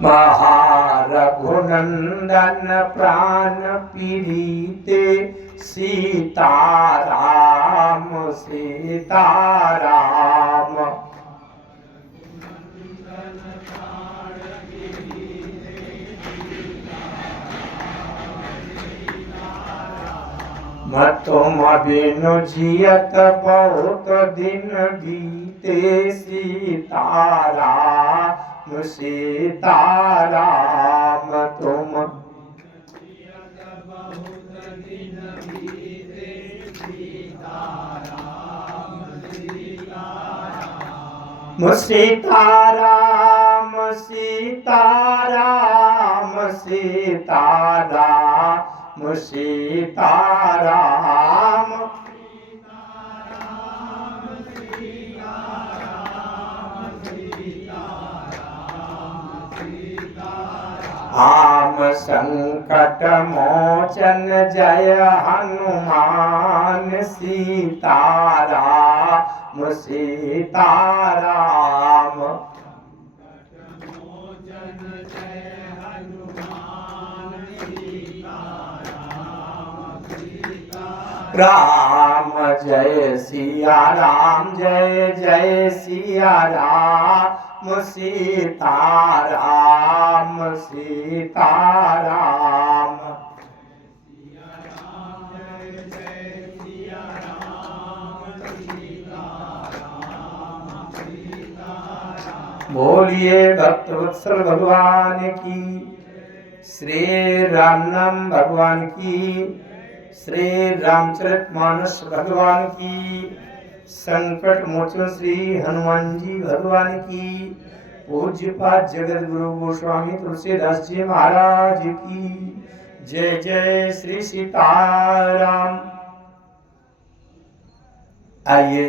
महारघुनंदन प्राण पीड़िते सीताराम सीताराम। तुम बिनु जियत बहुत दिन बीते सीताराम सीताराम। तुम सीताराम सीताराम सीताराम सीताराम। आम संकट मोचन जय हनुमान सीताराम सीताराम। राम जय सिया राम जय जय सिया राम सीताराम सीताराम। बोलिए भक्तवत्सल भगवान की, श्री राम नाम भगवान की, श्री रामचरितमानस भगवान की, संकट मोचन श्री हनुमान जी भगवान की, पूज्यपाद जगत गुरु गोस्वामी तुलसीदास जी महाराज की जय। जय श्री सीताराम। आइए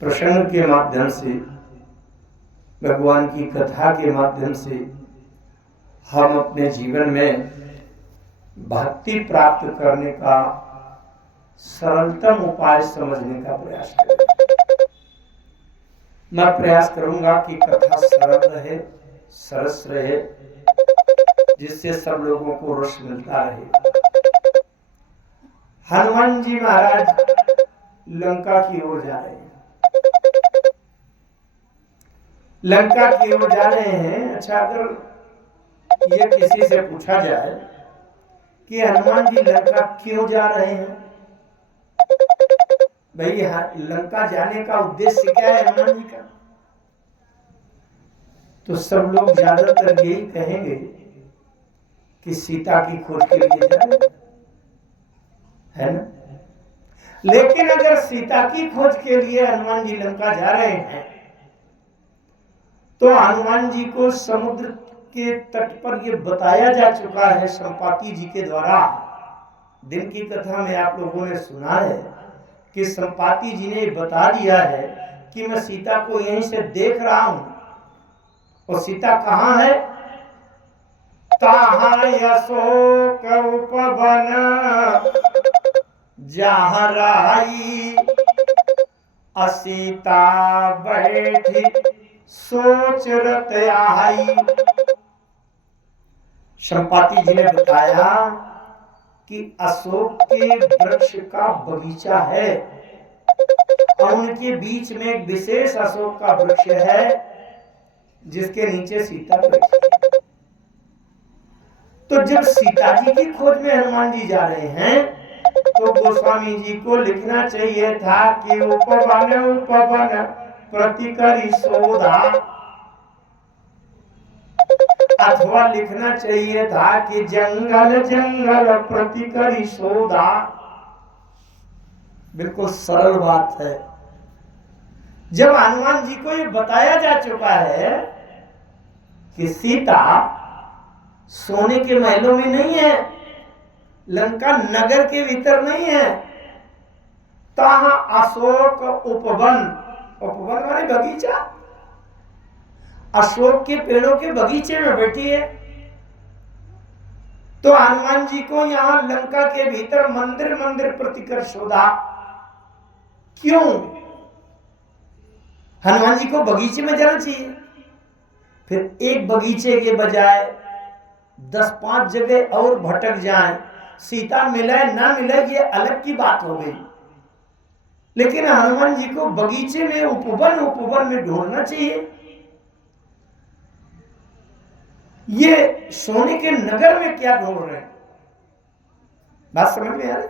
प्रसंग के माध्यम से, भगवान की कथा के माध्यम से हम अपने जीवन में भक्ति प्राप्त करने का सरलतम उपाय समझने का प्रयास करें। मैं प्रयास करूंगा कि कथा सरल रहे, सरस रहे, जिससे सब लोगों को रस मिलता रहे। हनुमान जी महाराज लंका की ओर जा रहे हैं। लंका की ओर जा रहे हैं। अच्छा, अगर ये किसी से पूछा जाए कि हनुमान जी लंका क्यों जा रहे हैं, भाई लंका जाने का उद्देश्य क्या है हनुमान जी का, तो सब लोग ज्यादातर यही कहेंगे कि सीता की खोज के लिए जा रहे है ना। लेकिन अगर सीता की खोज के लिए हनुमान जी लंका जा रहे हैं, तो हनुमान जी को समुद्र के तट पर यह बताया जा चुका है संपाति जी के द्वारा। दिन की कथा में आप लोगों ने सुना है कि संपाति जी ने बता दिया है कि मैं सीता को यहीं से देख रहा हूं, और सीता कहां है? ताहा अशोक उपवन जहां रही असीता बैठी सोच रत आई। संपाति जी ने बताया कि अशोक के वृक्ष का बगीचा है, और उनके बीच में एक विशेष अशोक का वृक्ष है जिसके नीचे सीता बैठी। तो जब सीता जी की खोज में हनुमान जी जा रहे हैं, तो गोस्वामी जी को लिखना चाहिए था कि उपवन उपवन प्रतिकरी शोधा, अथवा लिखना चाहिए था कि जंगल जंगल प्रतिकरी शोधा। बिल्कुल सरल बात है। जब हनुमान जी को ये बताया जा चुका है कि सीता सोने के महलों में नहीं है, लंका नगर के भीतर नहीं है, ताहा अशोक उपवन, उपवन माने बगीचा, अशोक के पेड़ों के बगीचे में बैठी है। तो हनुमान जी को यहां लंका के भीतर मंदिर मंदिर प्रतिकर शोधा। क्यों? हनुमान जी को बगीचे में जाना चाहिए, फिर एक बगीचे के बजाय 10-5 जगह और भटक जाएं, सीता मिले ना मिले ये अलग की बात हो गई, लेकिन हनुमान जी को बगीचे में उपवन में ढूंढना चाहिए। ये सोने के नगर में क्या ढूंढ रहे हैं? बात समझ में आ रही?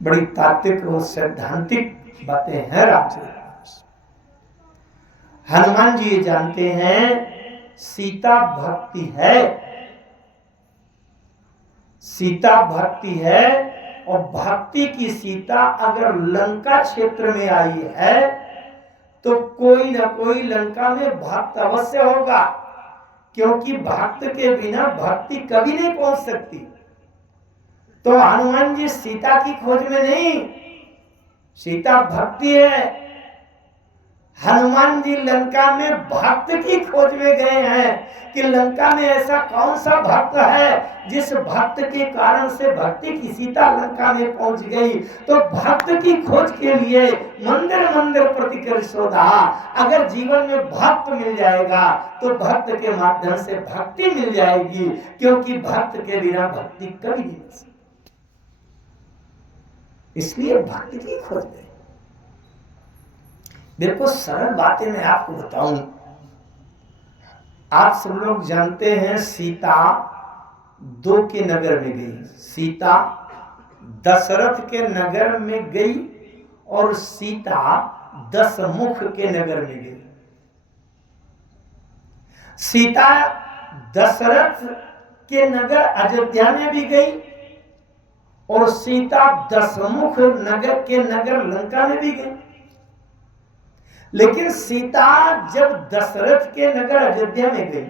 बड़ी तात्विक और सैद्धांतिक बातें हैं रामचरितमानस। हनुमान जी ये जानते हैं सीता भक्ति है, सीता भक्ति है, और भक्ति की सीता अगर लंका क्षेत्र में आई है तो कोई ना कोई लंका में भक्त अवश्य होगा, क्योंकि भक्त के बिना भक्ति कभी नहीं पहुंच सकती। तो हनुमान जी सीता की खोज में नहीं, सीता भक्ति है, हनुमान जी लंका में भक्त की खोज में गए हैं कि लंका में ऐसा कौन सा भक्त है जिस भक्त के कारण से भक्ति की सीता लंका में पहुंच गई। तो भक्त की खोज के लिए मंदिर मंदिर प्रतिकर शोधा। अगर जीवन में भक्त मिल जाएगा तो भक्त के माध्यम से भक्ति मिल जाएगी, क्योंकि भक्त के बिना भक्ति कभी नहीं मिल सकती। इसलिए भक्ति की खोज में बिल्कुल सरल बातें मैं आपको बताऊं। आप सब लोग जानते हैं सीता 2 के नगर में गई। सीता दशरथ के नगर में गई और सीता दशमुख के नगर में गई। सीता दशरथ के नगर अयोध्या में भी गई और सीता दशमुख नगर के नगर लंका में भी गई। लेकिन सीता जब दशरथ के नगर अयोध्या में गई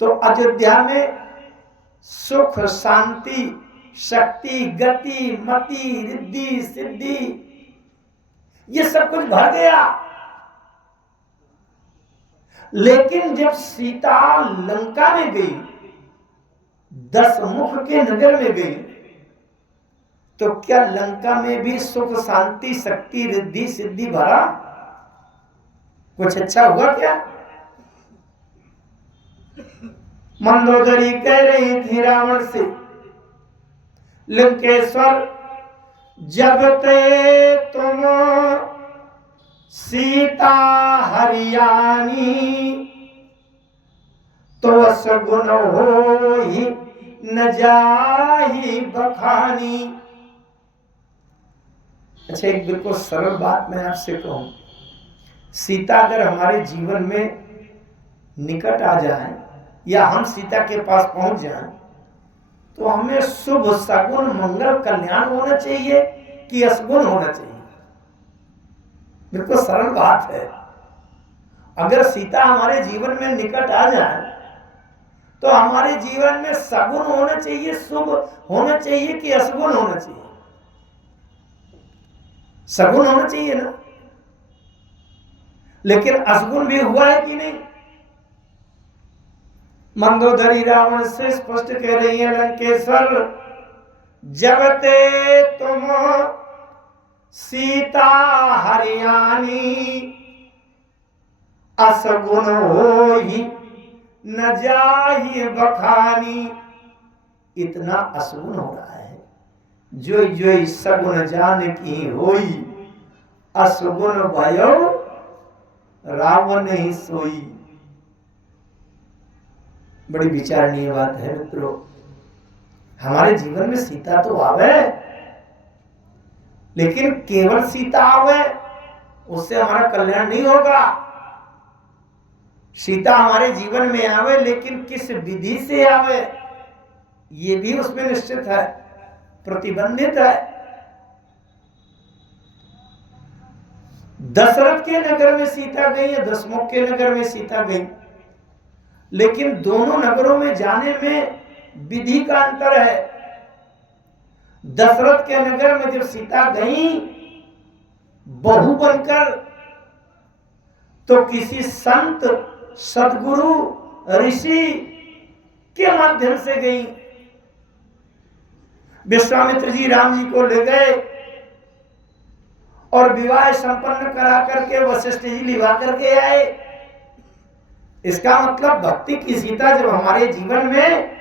तो अयोध्या में सुख, शांति, शक्ति, गति, मति, रिद्धि, सिद्धि ये सब कुछ भर गया। लेकिन जब सीता लंका में गई, दशमुख के नगर में गई, तो क्या लंका में भी सुख, शांति, शक्ति, रिद्धि, सिद्धि भरा? कुछ अच्छा हुआ क्या? मंदोदरी कह रही थी रावण से, लंकेश्वर जब ते तुम सीता हरियाणी, तो सगुन हो ही न जाही बखानी। अच्छा, एक बिल्कुल सरल बात मैं आपसे कहूं, सीता अगर हमारे जीवन में निकट आ जाए या हम सीता के पास पहुंच जाएं, तो हमें शुभ, सगुन, मंगल, कल्याण होना चाहिए कि असगुन होना चाहिए? बिल्कुल सरल बात है। अगर सीता हमारे जीवन में निकट आ जाए तो हमारे जीवन में सगुन होना चाहिए, शुभ होना चाहिए कि असगुन होना चाहिए? सगुन होना चाहिए ना। लेकिन असगुन भी हुआ है कि नहीं? मंदोदरी रावण से स्पष्ट कह रही है, लंकेश्वर जब ते तुम सीता हरियाणी, असगुन हो ही न जाही बखानी। इतना असगुन हो रहा है, जोई जोई सगुन जान की होई, असगुन भयो रावण ही सोई। बड़ी विचारणीय बात है मित्रों। हमारे जीवन में सीता तो आवे, लेकिन केवल सीता आवे उससे हमारा कल्याण नहीं होगा। सीता हमारे जीवन में आवे, लेकिन किस विधि से आवे ये भी उसमें निश्चित है, प्रतिबंधित है। दशरथ के नगर में सीता गई या दशमुख के नगर में सीता गई, लेकिन दोनों नगरों में जाने में विधि का अंतर है। दशरथ के नगर में जब सीता गई बहू बनकर, तो किसी संत, सदगुरु, ऋषि के माध्यम से गई। विश्वामित्र जी राम जी को ले गए और विवाह संपन्न करा करके वशिष्ठ जी लिवा करके आए। इसका मतलब भक्ति की सीता जब हमारे जीवन में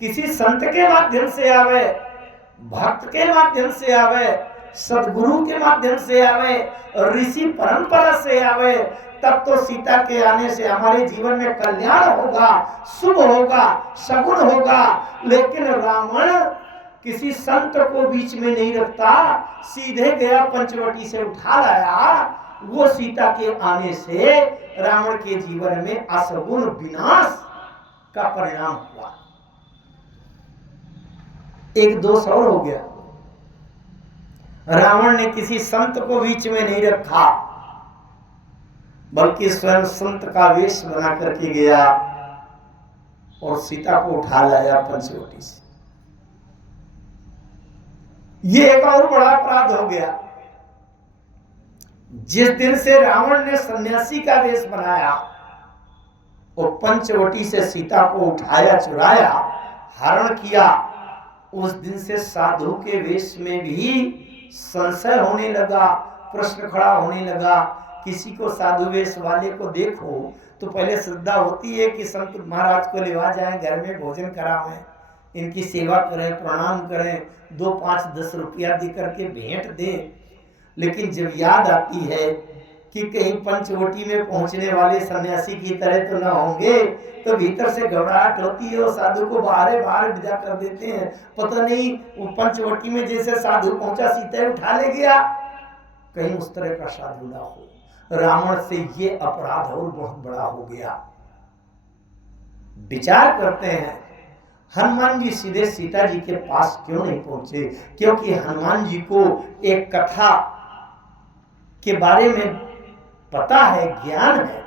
किसी संत के माध्यम से आवे, भक्त के माध्यम से आवे, सदगुरु के माध्यम से आवे, ऋषि परंपरा से आवे, तब तो सीता के आने से हमारे जीवन में कल्याण होगा, शुभ होगा, सगुन होगा। लेकिन रावण किसी संत को बीच में नहीं रखता, सीधे गया पंचवटी से उठा लाया। वो सीता के आने से रावण के जीवन में असगुन विनाश का परिणाम हुआ। एक दोष और हो गया, रावण ने किसी संत को बीच में नहीं रखा, बल्कि स्वयं संत का वेश बना करके गया और सीता को उठा लाया पंचवटी से। ये एक और बड़ा अपराध हो गया। जिस दिन से रावण ने सन्यासी का वेश बनाया, वो पंचवटी से सीता को उठाया, चुराया, हरण किया, उस दिन से साधु के वेश में भी संशय होने लगा, प्रश्न खड़ा होने लगा। किसी को साधु वेश वाले को देखो तो पहले श्रद्धा होती है कि संत महाराज को लेवा जाएं, घर में भोजन करावें, इनकी सेवा करें, प्रणाम करें, 2, 5, 10 रुपया दे करके भेंट दें। लेकिन जब याद आती है कि कहीं पंचवटी में पहुंचने वाले सन्यासी की तरह तो न होंगे, तो भीतर से घबराहट होती है और साधु को बाहर विदा कर देते हैं। पता नहीं वो पंचवटी में जैसे साधु पहुंचा, सीता उठा ले गया, कहीं उस तरह का साधु ना हो। रावण से ये अपराध और बहुत बड़ा हो गया। विचार करते हैं, हनुमान जी सीधे सीता जी के पास क्यों नहीं पहुंचे? क्योंकि हनुमान जी को एक कथा के बारे में पता है, ज्ञान है।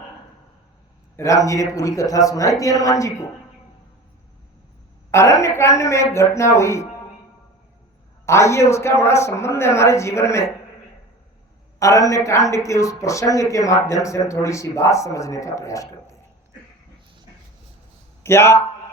राम जी ने पूरी कथा सुनाई थी हनुमान जी को। अरण्य कांड में एक घटना हुई, आइए उसका बड़ा संबंध है हमारे जीवन में। अरण्य कांड के उस प्रसंग के माध्यम से हम थोड़ी सी बात समझने का प्रयास करते हैं। क्या